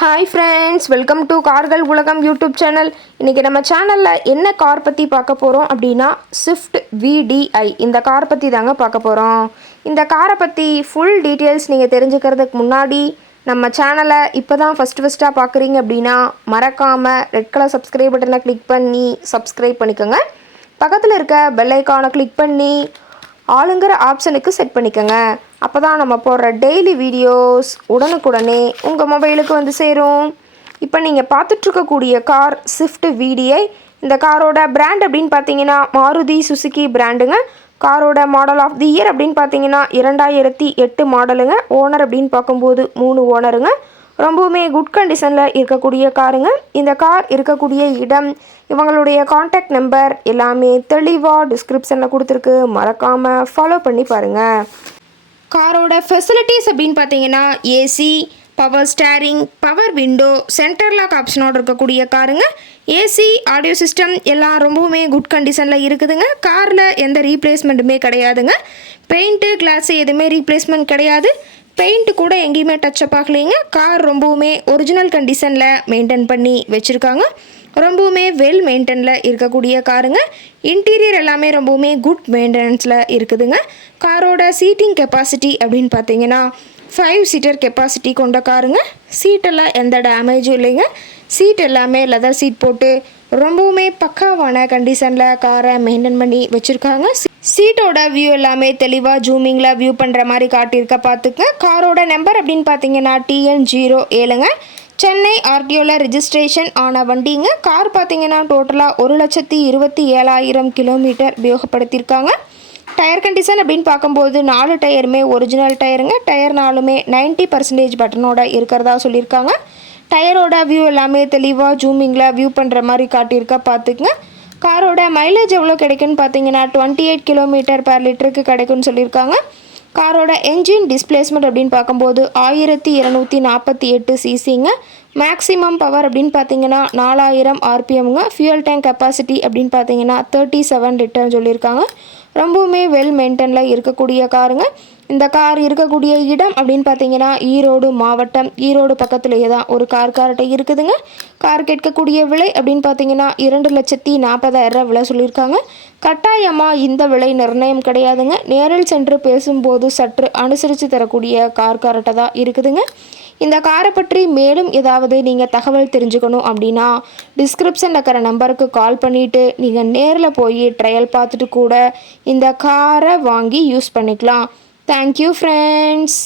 Hi friends, welcome to கார்கள் உலகம் YouTube channel. இன்றைக்கி நம்ம சேனலில் என்ன கார் பற்றி பார்க்க போகிறோம் அப்படின்னா ஸ்விஃப்ட் VDI இந்த கார் பற்றி தாங்க பார்க்க போகிறோம். இந்த காரை பற்றி ஃபுல் டீட்டெயில்ஸ் நீங்கள் தெரிஞ்சுக்கிறதுக்கு முன்னாடி நம்ம சேனலை இப்போ தான் ஃபஸ்ட்டாக பார்க்குறீங்க அப்படின்னா மறக்காமல் ரெட் கலர் சப்ஸ்கிரைப் பட்டனை கிளிக் பண்ணி சப்ஸ்கிரைப் பண்ணிக்கோங்க. பக்கத்தில் இருக்க பெல் ஐக்கானை கிளிக் பண்ணி ஆளுங்கிற ஆப்ஷனுக்கு செட் பண்ணிக்கோங்க. அப்போ தான் நம்ம போடுற டெய்லி வீடியோஸ் உடனுக்குடனே உங்கள் மொபைலுக்கு வந்து சேரும். இப்போ நீங்கள் பார்த்துட்ருக்கக்கூடிய கார் ஸ்விஃப்ட் VDI. இந்த காரோட பிராண்ட் அப்படின்னு பார்த்தீங்கன்னா மாருதி சுசுகி பிராண்டுங்க. காரோட மாடல் ஆஃப் தி இயர் அப்படின்னு பார்த்தீங்கன்னா 2008 மாடலுங்க. ஓனர் அப்படின்னு பார்க்கும்போது 3 ஓனருங்க. ரொம்பவுமே குட் கண்டிஷனில் இருக்கக்கூடிய காருங்க. இந்த கார் இருக்கக்கூடிய இடம், இவங்களுடைய காண்டாக்ட் நம்பர் எல்லாமே தெளிவாக டிஸ்கிரிப்ஷனில் கொடுத்துருக்கு. மறக்காமல் ஃபாலோ பண்ணி பாருங்கள். காரோட ஃபெசிலிட்டிஸ் அப்படின்னு பார்த்தீங்கன்னா AC, power steering, power window, centre lock ஆப்ஷனோடு இருக்கக்கூடிய காருங்க. ஏசி, ஆடியோ சிஸ்டம் எல்லாம் ரொம்பவுமே குட் கண்டிஷனில் இருக்குதுங்க. காரில் எந்த ரீப்ளேஸ்மெண்ட்டுமே கிடையாதுங்க. பெயிண்ட்டு, கிளாஸு எதுவுமே ரீப்ளேஸ்மெண்ட் கிடையாது. பெயிண்ட்டு கூட எங்கேயுமே டச்சப் ஆகலைங்க. கார் ரொம்பவுமே ஒரிஜினல் கண்டிஷனில் மெயின்டைன் பண்ணி வச்சுருக்காங்க. ரொம்பவுமே வெல் மெயின்டெனில் இருக்கக்கூடிய காருங்க. இன்டீரியர் எல்லாமே ரொம்பவுமே குட் மெயின்டெனன்ஸில் இருக்குதுங்க. காரோட சீட்டிங் கெப்பாசிட்டி அப்படின்னு பார்த்தீங்கன்னா 5 சீட்டர் கெப்பாசிட்டி கொண்ட காருங்க. சீட்டெல்லாம் எந்த டேமேஜும் இல்லைங்க. சீட் எல்லாமே லெதர் சீட் போட்டு ரொம்பவுமே பக்காவான கண்டிஷனில் காரை மெயின்டைன் பண்ணி வச்சுருக்காங்க. சீட்டோட வியூ எல்லாமே தெளிவாக ஜூமிங்கில் வியூ பண்ணுற மாதிரி காட்டியிருக்க பார்த்துக்க. காரோட நம்பர் அப்படின்னு பார்த்தீங்கன்னா TN07ங்க. சென்னை RTOவில் ரிஜிஸ்ட்ரேஷன் ஆன வண்டிங்க. கார் பார்த்தீங்கன்னா டோட்டலாக 1,27,000 கிலோமீட்டர் உபயோகப்படுத்தியிருக்காங்க. டயர் கண்டிஷன் அப்படின்னு பார்க்கும்போது 4 டயருமே ஒரிஜினல் டயருங்க. டயர் 4மே 90% பட்டனோட இருக்கிறதா சொல்லியிருக்காங்க. டயரோட வியூ எல்லாமே தெளிவாக ஜூமிங்கில் வியூ பண்ணுற மாதிரி காட்டியிருக்கா பார்த்துக்குங்க. காரோட மைலேஜ் எவ்வளோ கிடைக்குன்னு பார்த்தீங்கன்னா 28 கிலோமீட்டர் per லிட்டருக்கு கிடைக்குன்னு சொல்லியிருக்காங்க. காரோட என்ஜின் டிஸ்பிளேஸ்மெண்ட் அப்படின்னு பார்க்கும்போது 1248 சிசிங்க. மேக்ஸிமம் பவர் அப்படின்னு பார்த்தீங்கன்னா 4000 RPMங்க. ஃபியூல் டேங்க் கெப்பாசிட்டி அப்படின்னு பார்த்தீங்கன்னா 37 லிட்டர்னு சொல்லியிருக்காங்க. ரொம்பவுமே வெல் மெயின்டெனில் இருக்கக்கூடிய காருங்க. இந்த கார் இருக்கக்கூடிய இடம் அப்படின்னு பார்த்தீங்கன்னா ஈரோடு மாவட்டம். ஈரோடு பக்கத்துலேயே தான் ஒரு கார்கிட்ட இருக்குதுங்க. கார் கேட்கக்கூடிய விலை அப்படின்னு பார்த்தீங்கன்னா 2,40,000 விலை சொல்லியிருக்காங்க. கட்டாயமாக இந்த விலை நிர்ணயம் கிடையாதுங்க. நேரில் சென்று பேசும்போது சற்று அனுசரித்து தரக்கூடிய கார்கிட்ட தான் இருக்குதுங்க. இந்த காரை பற்றி மேலும் ஏதாவது நீங்கள் தகவல் தெரிஞ்சுக்கணும் அப்படின்னா டிஸ்கிரிப்ஷனில் இருக்கிற நம்பருக்கு கால் பண்ணிவிட்டு நீங்கள் நேரில் போய் ட்ரையல் பார்த்துட்டு கூட இந்த காரை வாங்கி யூஸ் பண்ணிக்கலாம். Thank you friends.